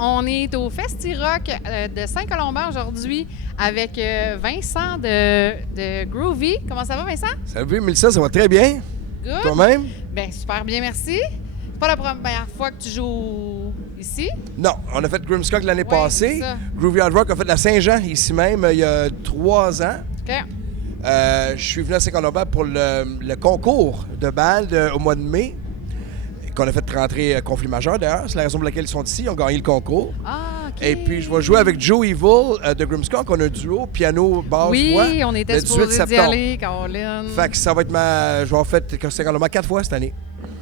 On est au Festi-Rock de Saint-Colomban aujourd'hui avec Vincent de Groovy. Comment ça va, Vincent? Salut, Mélissa, ça va très bien. Good. Toi-même? Bien, super bien, merci. C'est pas la première fois que tu joues ici? Non, on a fait Grimmskunk l'année Ouais, passée. c'est ça. Groovy Hard Rock a fait la Saint-Jean, ici même, il y a 3 ans. OK. Je suis venu à Saint-Colomban pour le concours de bal au mois de mai, qu'on a fait rentrer conflit majeur d'ailleurs. C'est la raison pour laquelle ils sont ici. Ils ont gagné le concours. Ah, OK. Et puis, je vais jouer avec Joe Evil de Grimmskunk. On a un duo, piano, basse, voix. Oui, on était le 18 supposé d'y septembre. aller, Caroline. Fait que ça va être je vais avoir fait Saint-Colomban 4 fois cette année.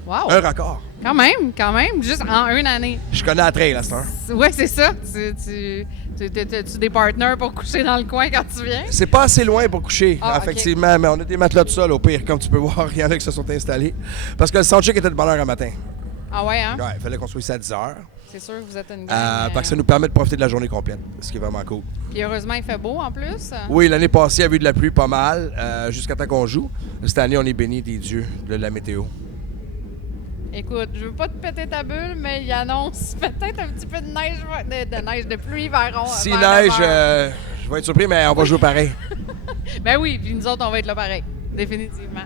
Wow. Un record. Quand même. Juste en une année. Je connais la trail, là, cette heure. Oui, c'est ça. Tu des partenaires pour coucher dans le coin quand tu viens? C'est pas assez loin pour coucher, Ah, effectivement, mais on a des matelas de sol au pire, comme tu peux voir, il y en a qui se sont installés. Parce que le soundcheck était de bonne heure un matin. Ah ouais, hein? Ouais, il fallait qu'on soit ici à 10 heures. C'est sûr que vous êtes une gang. Parce que ça nous permet de profiter de la journée complète, ce qui est vraiment cool. Puis heureusement, il fait beau en plus. Oui, l'année passée, il y a eu de la pluie pas mal, jusqu'à temps qu'on joue. Cette année, on est béni des dieux de la météo. Écoute, je veux pas te péter ta bulle, mais il annonce peut-être un petit peu de neige, de pluie vers Si vers neige, 9 heures. je vais être surpris, mais on va jouer pareil. Ben oui, puis nous autres, on va être là pareil, définitivement.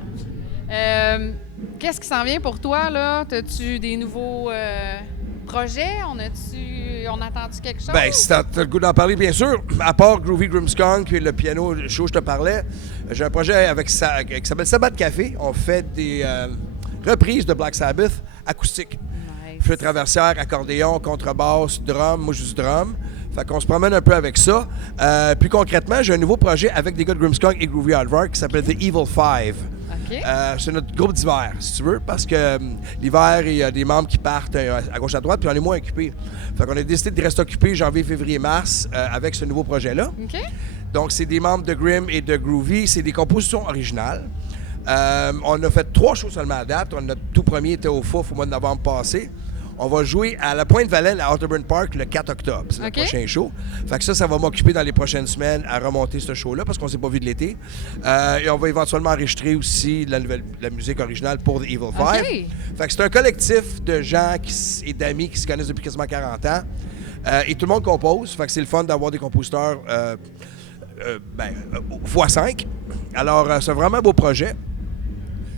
Qu'est-ce qui s'en vient pour toi, là? As-tu des nouveaux projets? On attend-tu quelque chose? Ben, si t'as le goût d'en parler, bien sûr. À part Groovy Grimmskunk et le piano show que je te parlais, j'ai un projet qui s'appelle Sabbath Café. On fait des reprises de Black Sabbath acoustiques. Nice. Flûte traversière, accordéon, contrebasse, drum. Moi, je joue du drum. Fait qu'on se promène un peu avec ça. Plus concrètement, j'ai un nouveau projet avec des gars de Grimmskunk et Groovy Hard Rock qui s'appelle The Evil Five. OK. C'est notre groupe d'hiver, si tu veux, parce que l'hiver, il y a des membres qui partent à gauche à droite, puis on est moins occupés. Fait qu'on a décidé de rester occupés janvier, février, mars avec ce nouveau projet-là. OK. Donc, c'est des membres de Grimm et de Groovy. C'est des compositions originales. On a fait 3 shows seulement à date. Notre tout premier était au Fouf au mois de novembre passé. On va jouer à la Pointe-Valenne à Otterburn Park le 4 octobre. C'est OK. le prochain show. Fait que ça va m'occuper dans les prochaines semaines à remonter ce show-là parce qu'on s'est pas vu de l'été. Et on va éventuellement enregistrer aussi la musique originale pour The Evil Five. OK. Fait que c'est un collectif de gens et d'amis qui se connaissent depuis quasiment 40 ans. Et tout le monde compose. Fait que c'est le fun d'avoir des compositeurs x5. Alors, c'est vraiment un beau projet.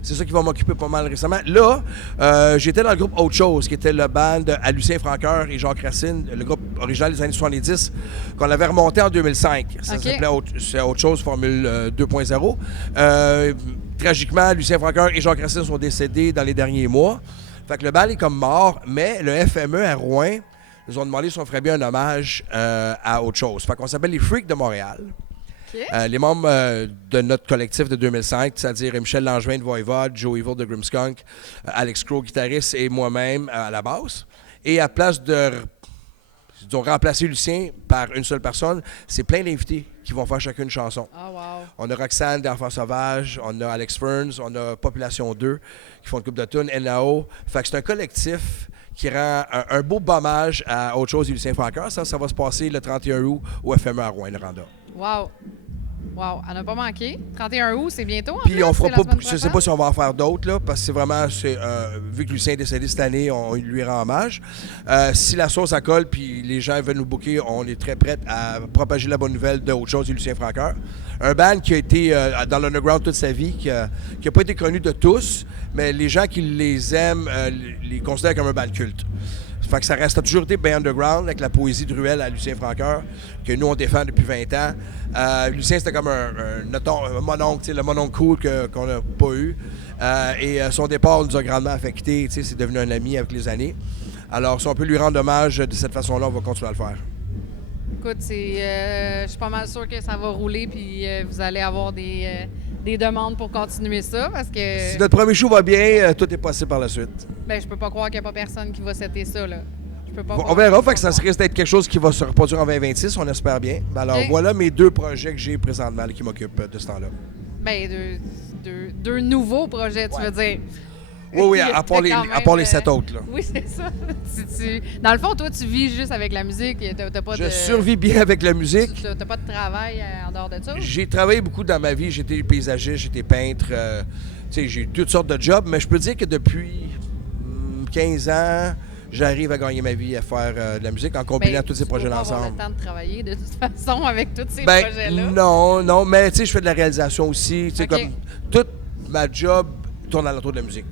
C'est ça qui va m'occuper pas mal récemment. Là, j'étais dans le groupe Autre Chose, qui était le band à Lucien Francoeur et Jacques Racine, le groupe original des années 70, qu'on avait remonté en 2005. Ça OK. s'appelait Autre Chose, Formule 2.0. Tragiquement, Lucien Francoeur et Jacques Racine sont décédés dans les derniers mois. Fait que le band est comme mort, mais le FME à Rouen nous ont demandé si on ferait bien un hommage à Autre Chose. Fait qu'on s'appelle les Freaks de Montréal. OK. Les membres de notre collectif de 2005, c'est-à-dire Michel Langevin de Voivode, Joe Evil de Grimmskunk, Alex Crow, guitariste, et moi-même à la basse. Et à place de remplacer Lucien par une seule personne, c'est plein d'invités qui vont faire chacune une chanson. Oh, wow. On a Roxane d'Enfants Sauvages, on a Alex Ferns, on a Population 2 qui font une couple de tunes, NAO. Fait que c'est un collectif qui rend un beau hommage à Autre Chose et Lucien Francoeur. Ça va se passer le 31 août au FME à Rouen-Noranda. Wow. Wow, elle n'a pas manqué. 31 août, c'est bientôt. En Puis plus, on fera c'est la pas, semaine je sais prochaine. pas si on va en faire d'autres, là, parce que c'est vraiment, vu que Lucien est décédé cette année, on lui rend hommage. Si la sauce à colle, puis les gens veulent nous booker, on est très prêts à propager la bonne nouvelle de Autre Chose et Lucien Francoeur. Un band qui a été dans l'underground toute sa vie, qui a pas été connu de tous, mais les gens qui les aiment les considèrent comme un band culte. Fait que ça reste toujours été bien underground avec la poésie de Ruel à Lucien Francoeur, que nous on défend depuis 20 ans. Lucien, c'était comme un mononcle, le mononcle cool qu'on n'a pas eu. Et son départ nous a grandement affectés. C'est devenu un ami avec les années. Alors, si on peut lui rendre hommage de cette façon-là, on va continuer à le faire. Écoute, je suis pas mal sûre que ça va rouler, puis vous allez avoir des demandes pour continuer ça, parce que Si notre premier show va bien, tout est possible par la suite. ben, je peux pas croire qu'il n'y a pas personne qui va setter ça, là. Je peux pas On croire. verra, fait que ça risque d'être quelque chose qui va se reproduire en 2026, on espère bien. Alors, Ok. voilà mes 2 projets que j'ai présentement là, qui m'occupent de ce temps-là. Ben, deux nouveaux projets, tu veux dire. Oui, Puis, à part quand les même, 7 autres. Là. Oui, c'est ça. Dans le fond, toi, tu vis juste avec la musique. T'as pas Je de... survis bien avec la musique. T'as pas de travail en dehors de ça? J'ai travaillé beaucoup dans ma vie. J'étais paysagiste, j'étais peintre. J'ai eu toutes sortes de jobs, mais je peux dire que depuis 15 ans, j'arrive à gagner ma vie à faire de la musique en combinant tous ces projets-là ensemble. Tu ensemble. pas avoir le temps de travailler de toute façon avec tous ces Ben, projets-là. non, mais tu sais, je fais de la réalisation aussi. Tu sais, OK. comme toute ma job tourne alentour de la musique.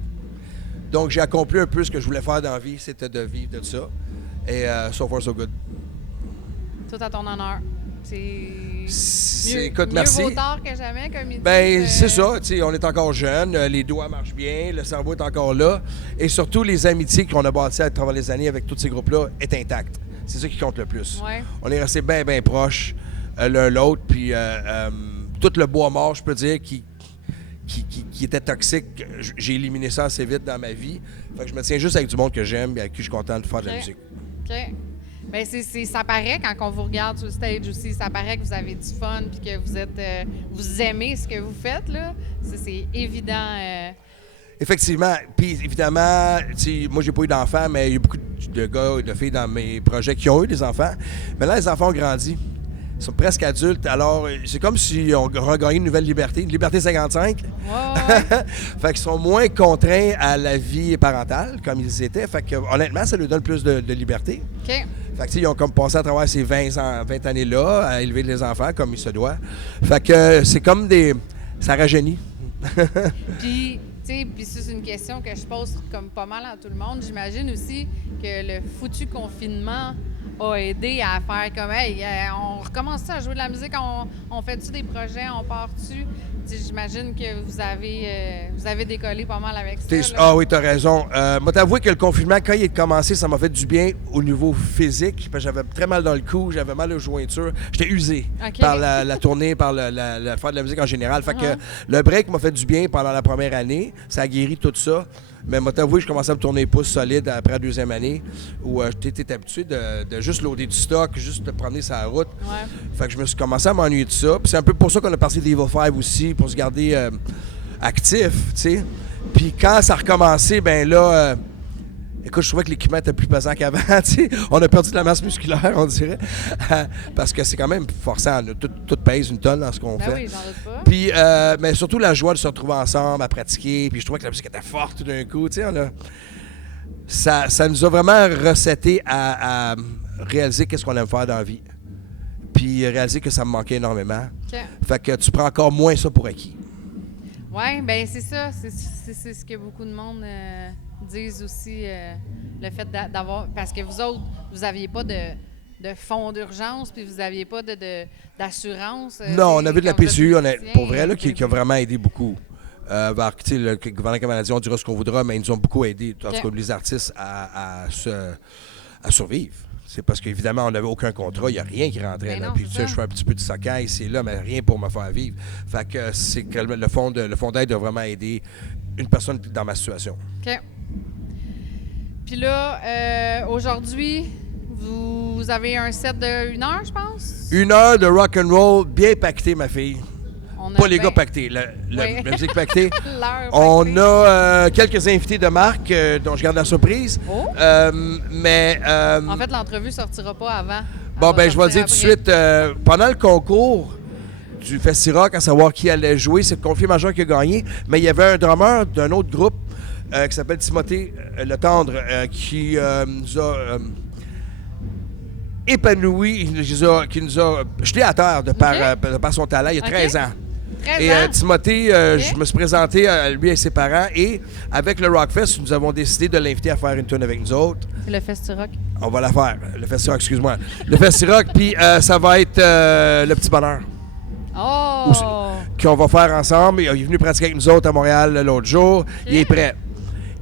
Donc, j'ai accompli un peu ce que je voulais faire dans la vie, c'était de vivre de ça. Et so far, so good. Tout à ton honneur. Écoute, merci. Mieux vaut tard que jamais, comme ils Ben, disent. c'est ça, tu sais, on est encore jeunes, les doigts marchent bien, le cerveau est encore là. Et surtout, les amitiés qu'on a bâties à travers les années avec tous ces groupes-là est intactes. C'est ça qui compte le plus. Ouais. On est restés bien, bien proches l'un l'autre, puis tout le bois mort, je peux dire, qui était toxique, j'ai éliminé ça assez vite dans ma vie. Fait que je me tiens juste avec du monde que j'aime et avec qui je suis content de faire de la musique. OK. Bien, ça paraît quand on vous regarde sur le stage aussi, ça paraît que vous avez du fun puis que vous êtes vous aimez ce que vous faites, là. Ça, c'est évident. Effectivement. Puis évidemment, moi, j'ai pas eu d'enfants, mais il y a beaucoup de gars et de filles dans mes projets qui ont eu des enfants. Mais là, les enfants ont grandi. Ils sont presque adultes. Alors, c'est comme si on regagnait une nouvelle liberté, une liberté 55. Ouais. Fait qu'ils sont moins contraints à la vie parentale, comme ils étaient. Fait que, honnêtement, ça leur donne plus de liberté. OK. Fait que, ils ont comme passé à travers ces 20 années-là à élever les enfants comme il se doit. Fait que c'est comme ça rajeunit. Puis, tu sais, c'est une question que je pose comme pas mal à tout le monde. J'imagine aussi que le foutu confinement a aidé à faire comme, hey, on recommence à jouer de la musique, on fait-tu des projets, on part-tu? J'imagine que vous avez décollé pas mal avec ça. Ah oui, t'as raison. Moi, t'avouer que le confinement, quand il a commencé, ça m'a fait du bien au niveau physique. Parce que j'avais très mal dans le cou, j'avais mal aux jointures. J'étais usé par la tournée, par le faire de la musique en général. Fait que le break m'a fait du bien pendant la première année. Ça a guéri tout ça. Mais moi, t'avouer, je commençais à me tourner les pouces solides après la deuxième année où j'étais habitué de juste loader du stock, juste de promener sur la route. Ouais. Fait que je me suis commencé à m'ennuyer de ça. Puis c'est un peu pour ça qu'on a parti d'Evil 5 aussi, pour se garder actif, tu sais. Puis quand ça a recommencé, ben là, écoute, je trouvais que l'équipement était plus pesant qu'avant, tu sais. On a perdu de la masse musculaire, on dirait. Parce que c'est quand même forçant. Tout pèse une tonne dans ce qu'on fait. Oui, j'en doute pas. Puis, mais surtout la joie de se retrouver ensemble, à pratiquer. Puis je trouvais que la musique était forte tout d'un coup, tu sais. Ça nous a vraiment recetté à réaliser qu'est-ce qu'on aime faire dans la vie. Puis réaliser que ça me manquait énormément. OK. Fait que tu prends encore moins ça pour acquis. Oui, bien c'est ça. C'est ce que beaucoup de monde disent aussi, le fait d'avoir... Parce que vous autres, vous n'aviez pas de fonds d'urgence, puis vous n'aviez pas d'assurance. Non, on avait de la PCU, pour vrai, là, qui a vraiment... vraiment aidé beaucoup. Le gouvernement canadien, on dira ce qu'on voudra, mais ils nous ont beaucoup aidé, en tout cas les artistes, à survivre. C'est parce qu'évidemment, on n'avait aucun contrat, il n'y a rien qui rentrait. Non, puis je fais un petit peu de soccer ici et là, mais rien pour me faire vivre. Fait que c'est que le fonds d'aide a vraiment aidé une personne dans ma situation. OK. Puis là, aujourd'hui, vous avez un set de 1 heure, je pense? 1 heure de rock and roll bien pacté, ma fille. Pas les gars pactés, la musique pactée. On a quelques invités de marque dont je garde la surprise. Oh. Mais. En fait, l'entrevue sortira pas avant. Bon, ben, je vais le dire tout de suite. Pendant le concours du Festi-Rock, à savoir qui allait jouer, c'est le Conflit Majeur qui a gagné. Mais il y avait un drummer d'un autre groupe qui s'appelle Timothée Le Tendre qui nous a. Épanoui, qui nous a jeté à terre de par son talent il y a 13 ans. 13 Et ans? Timothée, je me suis présenté à lui et ses parents et avec le Rockfest, nous avons décidé de l'inviter à faire une tournée avec nous autres. C'est le Festi-Rock. On va la faire, le Festi-Rock, excuse-moi. Le Festi-Rock, puis ça va être le Petit Bonheur. Oh! Qu'on va faire ensemble. Il est venu pratiquer avec nous autres à Montréal l'autre jour. Il est prêt.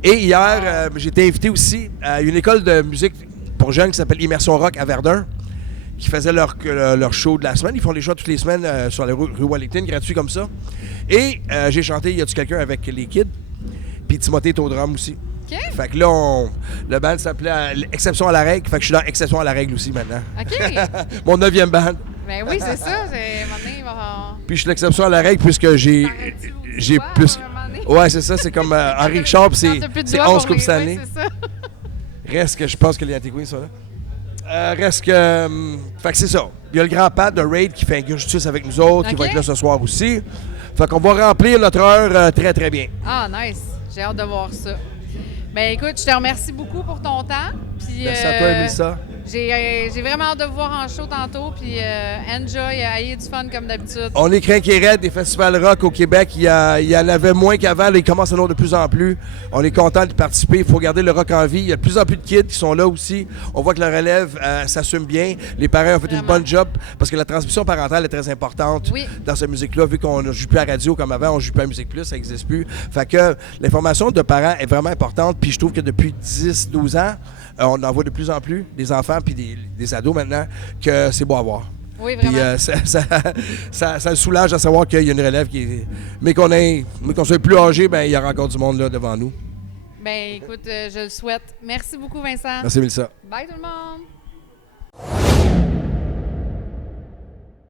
Et hier, j'ai été invité aussi à une école de musique pour jeunes qui s'appelle Immersion Rock à Verdun, qui faisaient leur show de la semaine. Ils font des shows toutes les semaines sur la rue Wellington, gratuit comme ça. Et j'ai chanté « Y a-tu quelqu'un avec les kids ?» Puis Timothée est au drum aussi. OK. Fait que là, le band s'appelait Exception à la règle. Fait que je suis dans Exception à la règle aussi maintenant. OK. Mon 9e band. Ben oui, c'est ça. Il va... Puis je suis l'exception à la règle puisque j'ai plus... Ouais, c'est ça. C'est comme Henri Richard, puis c'est 11 coupes cette année. C'est ça. Reste que je pense que les Antiquins sont là. Reste que... fait que c'est ça. Il y a le grand Pat de Raid qui fait un justice avec nous autres, qui va être là ce soir aussi. Fait qu'on va remplir notre heure très, très bien. Ah, nice. J'ai hâte de voir ça. Ben écoute, je te remercie beaucoup pour ton temps. Puis, Merci à toi, Mélissa. J'ai vraiment hâte de vous voir en show tantôt. Puis enjoy, ayez du fun comme d'habitude. On est crinqués raides des festivals rock au Québec. Il y en avait moins qu'avant. Là, il commence à en avoir de plus en plus. On est content de participer. Il faut garder le rock en vie. Il y a de plus en plus de kids qui sont là aussi. On voit que la relève s'assume bien. Les parents ont fait une bonne job parce que la transmission parentale est très importante dans cette musique-là. Vu qu'on ne joue plus à la radio comme avant, on ne joue plus à Musique Plus, ça n'existe plus. Fait que l'information de parents est vraiment importante. Puis je trouve que depuis 10-12 ans, on en voit de plus en plus des enfants puis des ados maintenant que c'est beau à voir. Oui, vraiment. Puis ça le soulage de savoir qu'il y a une relève qui est... Mais qu'on soit plus âgé, ben il y aura encore du monde là devant nous. Ben écoute, je le souhaite. Merci beaucoup, Vincent. Merci, Mélissa. Bye tout le monde.